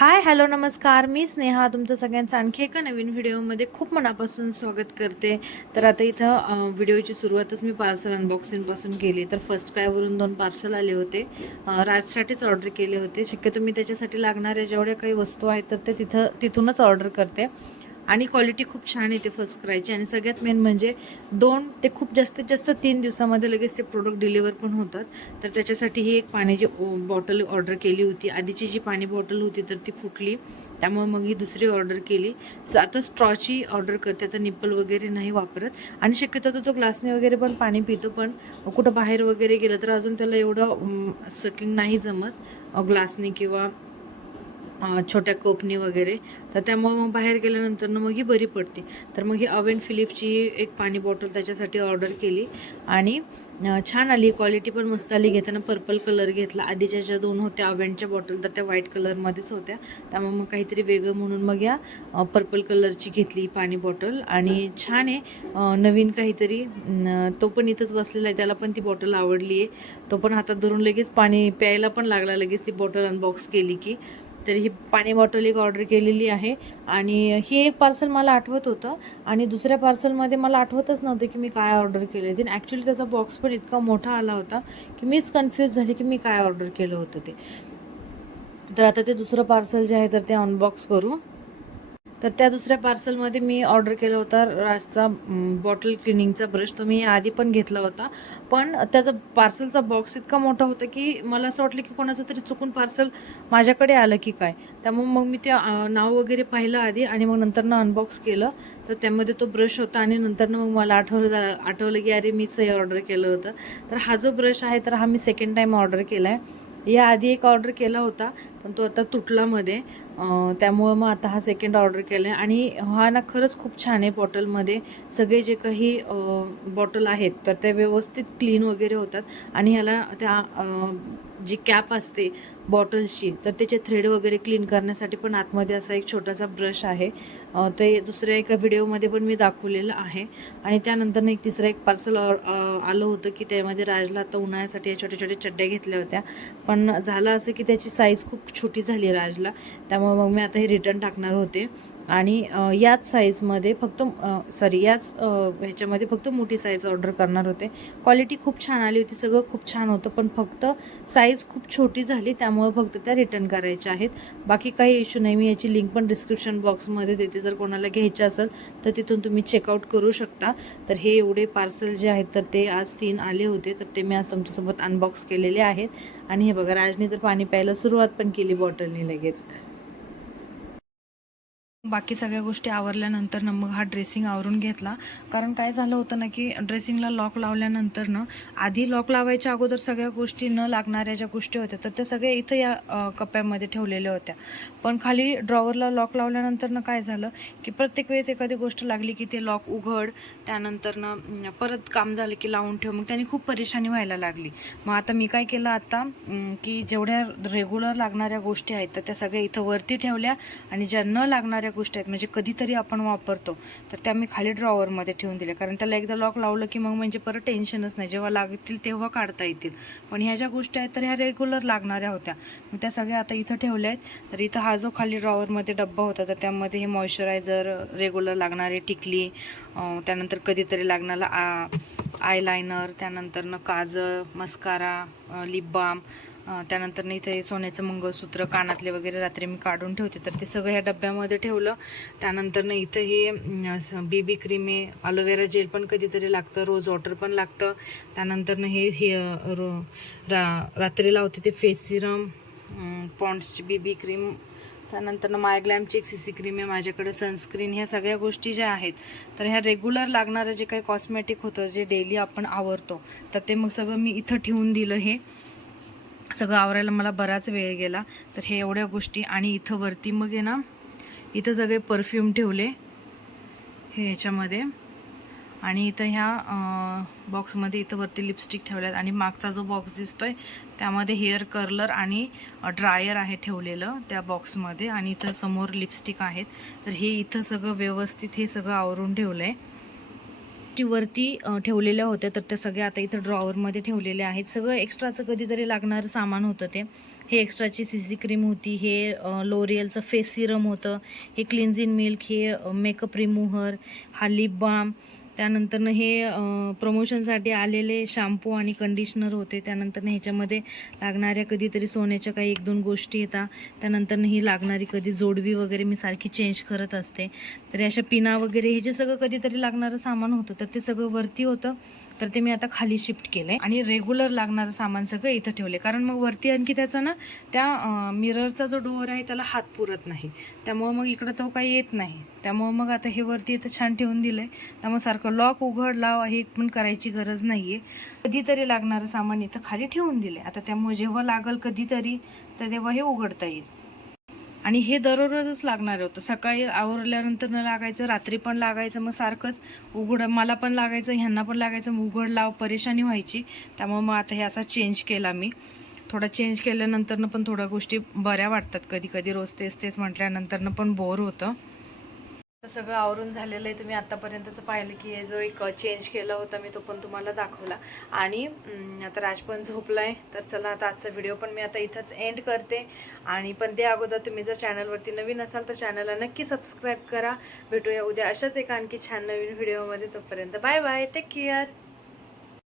Hi hello नमस्कार. मी स्नेहा. तुमचं सगळ्यांचं आणखी एका नवीन व्हिडिओमध्ये खूप मनापासून स्वागत करते. तर आता इथं व्हिडिओची सुरुवातच मी पार्सल अनबॉक्सिंगपासून केली. तर फर्स्ट क्रायवरून दोन पार्सल आले होते. राजसाठीच ऑर्डर केले होते. शक्यतो मी त्याच्यासाठी लागणाऱ्या जेवढ्या काही वस्तू आहेत तर ते तिथं तिथूनच ऑर्डर करते. आणि क्वालिटी खूप छान येते फर्स्ट क्रायची. आणि सगळ्यात मेन म्हणजे दोन ते खूप जास्तीत जास्त तीन दिवसामध्ये लगेच ते प्रोडक्ट डिलिव्हर पण होतात. तर त्याच्यासाठी ही एक पाण्याची बॉटल ऑर्डर केली होती. आधीची जी पाणी बॉटल होती तर ती फुटली. त्यामुळे मग ही दुसरी ऑर्डर केली. स- आता स्ट्रॉची ऑर्डर करते. आता निप्पल वगैरे नाही वापरत. आणि शक्यतो तो ग्लासने वगैरे पण पाणी पितो पण कुठं बाहेर वगैरे गेलं तर अजून त्याला एवढं सकिंग नाही जमत. ग्लासने किंवा छोट्या कोपनी वगैरे. तर त्यामुळे मग बाहेर गेल्यानंतर मग ही बरी पडते. तर मग ही अवेन फिलिपची एक पाणी बॉटल त्याच्यासाठी ऑर्डर केली. आणि छान आली. क्वालिटी पण मस्त आली. घेताना पर्पल कलर घेतला. आधीच्या ज्या दोन होत्या अवेनच्या बॉटल तर त्या व्हाईट कलरमध्येच होत्या. त्यामुळे मग काहीतरी वेगळं म्हणून मग या पर्पल कलरची घेतली पाणी बॉटल. आणि छान आहे. नवीन काहीतरी तो पण इथंच बसलेला आहे. त्याला पण ती बॉटल आवडली आहे तो पण हातात धरून लगेच पाणी प्यायला पण लागला. लगेच ती बॉटल अनबॉक्स केली की. तर ही पाणी बॉटल एक ऑर्डर केलेली आहे. आणि ही एक पार्सल मला आठवत होतं. आणि दुसऱ्या पार्सलमध्ये मला आठवतच नव्हतं की मी काय ऑर्डर केलं होते. ॲक्च्युली त्याचा बॉक्स पण इतका मोठा आला होता की मीच कन्फ्यूज झाली की मी काय ऑर्डर केलं होतं ते. तर आता ते दुसरं पार्सल जे आहे तर ते अनबॉक्स करू. तर त्या दुसऱ्या पार्सलमध्ये मी ऑर्डर केलं होता राजचा बॉटल क्लिनिंगचा ब्रश. तो मी आधी पण घेतला होता. पण त्याचा पार्सलचा बॉक्स इतका मोठा होता की मला असं वाटलं की कोणाचं तरी चुकून पार्सल माझ्याकडे आलं की काय. त्यामुळे मग मी ते नाव वगैरे पाहिलं आधी आणि मग नंतरनं अनबॉक्स केलं. तर त्यामध्ये तो ब्रश होता आणि नंतरनं मग मला आठवलं जा- आठवलं की अरे मीच हे ऑर्डर केलं होतं. तर हा जो ब्रश आहे तर हा मी सेकंड टाईम ऑर्डर केला आहे या आधी एक ऑर्डर केला होता पण तो आता तुटला मध्ये. त्यामुळं मग आता हा सेकंड ऑर्डर केला आहे आणि हा ना खरंच खूप छान आहे बॉटलमध्ये. सगळे जे काही बॉटल आहेत तर ते व्यवस्थित क्लीन वगैरे होतात. आणि ह्याला त्या जी कॅप असते बॉटल्सची तर त्याचे थ्रेड वगैरे क्लीन करण्यासाठी पण आतमध्ये असा एक छोटासा ब्रश आहे. ते दुसऱ्या एका व्हिडिओमध्ये पण मी दाखवलेलं आहे. आणि त्यानंतर एक तिसरं एक पार्सल आलं होतं की त्यामध्ये राजला आता उन्हाळ्यासाठी या छोट्या छोट्या चड्ड्या घेतल्या होत्या. पण झालं असं की त्याची साईज खूप छोटी झाली राजला. त्यामुळे मग मी आता हे रिटर्न टाकणार होते. आणि याच साईजमध्ये फक्त सॉरी याच ह्याच्यामध्ये फक्त मोठी साईज ऑर्डर करणार होते. क्वालिटी खूप छान आली होती सगळं खूप छान होतं पण फक्त साईज खूप छोटी झाली त्यामुळे फक्त त्या रिटर्न करायच्या आहेत. बाकी काही इश्यू नाही मी याची लिंक पण डिस्क्रिप्शन बॉक्समध्ये देते. जर कोणाला घ्यायचं असेल तर तिथून तुम्ही चेकआउट करू शकता. तर हे एवढे पार्सल जे आहेत तर ते आज तीन आले होते. तर ते मी आज तुमच्यासोबत अनबॉक्स केलेले आहेत. आणि हे बघा राजने तर पाणी प्यायला सुरुवात पण केली बॉटलने लगेच. बाकी सगळ्या गोष्टी आवरल्यानंतर ना मग हा ड्रेसिंग आवरून घेतला. कारण काय झालं होतं ना की ड्रेसिंगला लॉक लावल्यानंतर ना आधी लॉक लावायच्या अगोदर सगळ्या गोष्टी न लागणाऱ्या ज्या गोष्टी होत्या तर त्या सगळ्या इथं या कप्प्यामध्ये ठेवलेल्या होत्या. पण खाली ड्रॉवरला लॉक लावल्यानंतर ना काय झालं की प्रत्येक वेळेस एखादी गोष्ट लागली की ते लॉक उघड त्यानंतर ना परत काम झालं की लावून ठेव मग त्यांनी खूप परेशानी व्हायला लागली. मग आता मी काय केलं आता की जेवढ्या रेग्युलर लागणाऱ्या गोष्टी आहेत तर त्या सगळ्या इथं वरती ठेवल्या आणि ज्या न लागणाऱ्या गोष्टी आहेत. म्हणजे कधीतरी आपण वापरतो तर त्या मी खाली ड्रॉवरमध्ये ठेवून दिल्या. कारण त्याला एकदा लॉक लावलं की मग म्हणजे परत टेन्शनच नाही. जेव्हा लागतील तेव्हा काढता येतील. पण ह्या ज्या गोष्टी आहेत तर ह्या रेग्युलर लागणाऱ्या होत्या. मग त्या सगळ्या आता इथं ठेवल्या आहेत. तर इथं हा जो खाली ड्रॉवरमध्ये डब्बा होता तर त्यामध्ये हे मॉइश्चरायझर रेग्युलर लागणारे टिकली त्यानंतर कधीतरी लागणारा आ आय लायनर काजळ मस्कारा लिप बाम त्यानंतर इथे सोन्याचं मंगळसूत्र कानातले वगैरे रात्री मी काढून ठेवते. तर ते सगळं ह्या डब्यामध्ये ठेवलं. त्यानंतर न इथं हे बेबी क्रीम आहे अलोवेरा जेल पण कधीतरी लागतं रोज वॉटर पण लागतं. त्यानंतर हे हे रो रा रात्री लावते ते फेस सिरम पॉन्ड्सची बेबी क्रीम त्यानंतर मायग्लॅमची एक सी सी क्रीम आहे माझ्याकडे. सनस्क्रीन ह्या सगळ्या गोष्टी ज्या आहेत तर ह्या रेग्युलर लागणारं जे काही कॉस्मेटिक होतं जे डेली आपण आवरतो तर ते मग सगळं मी इथं ठेवून दिलं हे. सगळं आवरायला मला बराच वेळ गेला. तर हे एवढ्या गोष्टी आणि इथं वरती मग आहे ना इथं सगळे परफ्यूम ठेवले हे ह्याच्यामध्ये आणि इथं ह्या बॉक्समध्ये इथं वरती लिपस्टिक ठेवल्यात. आणि मागचा जो बॉक्स दिसतोय त्यामध्ये हेअर कर्लर आणि ड्रायर आहे ठेवलेलं त्या बॉक्समध्ये आणि इथं समोर लिपस्टिक आहेत. तर हे इथं सगळं व्यवस्थित हे सगळं आवरून ठेवलं आहे गोष्टीवरती ठेवलेल्या होत्या तर त्या सगळ्या आता इथं ड्रॉवरमध्ये ठेवलेल्या आहेत. सगळं एक्स्ट्राचं कधीतरी लागणारं सामान होतं ते. हे एक्स्ट्राची सी सी क्रीम होती हे लोरियलचं फेस सिरम होतं हे क्लिन्झिंग मिल्क हे मेकअप रिमूव्हर हा लिप बाम त्यानंतरनं हे प्रमोशनसाठी आलेले शॅम्पू आणि कंडिशनर होते. त्यानंतर ह्याच्यामध्ये लागणाऱ्या कधीतरी सोन्याच्या काही एक दोन गोष्टी येतात. त्यानंतर ही लागणारी कधी जोडवी वगैरे मी सारखी चेंज करत असते. तर अशा पिना वगैरे हे जे सगळं कधीतरी लागणारं सामान होतं तर ते सगळं वरती होतं. तर ते मी आता खाली शिफ्ट केलंय. आणि रेग्युलर लागणारं सामान सगळं इथं ठेवले कारण मग वरती आणखी त्याचा ना त्या मिररचा जो डोअर आहे त्याला हात पुरत नाही. त्यामुळं मग इकडं तो काही येत नाही. त्यामुळं मग आता हे वरती इथं छान ठेवून दिलंय. त्यामुळे सारखं लॉक उघड लाव हे पण करायची गरज नाहीये. कधीतरी लागणारं सामान इथं खाली ठेवून दिलंय. आता त्यामुळे जेव्हा लागल कधीतरी तर तेव्हा हे उघडता येईल. आणि हे दररोजच लागणार होतं. सकाळी आवरल्यानंतर न लागायचं रात्री पण लागायचं मग सारखंच उघड मला पण लागायचं ह्यांना पण लागायचं मग उघड लाव परेशानी व्हायची. त्यामुळे मग आता हे असा चेंज केला मी. थोडा चेंज केल्यानंतरनं पण थोड्या गोष्टी बऱ्या वाटतात. कधी कधी रोज तेच तेच म्हटल्यानंतरनं पण बोर होतं. सगळं आवरून झालेलं आहे. तुम्ही आत्तापर्यंतचं पाहिलं की हे जो एक चेंज केला होता मी तो पण तुम्हाला दाखवला. आणि आता राज पण झोपला आहे तर चला आता आजचा व्हिडिओ पण मी आता इथंच एंड करते. आणि पण ते अगोदर तुम्ही जर चॅनलवरती नवीन असाल तर चॅनलला नक्की सबस्क्राईब करा. भेटूया उद्या अशाच एका आणखी छान नवीन व्हिडिओमध्ये तोपर्यंत बाय बाय टेक केअर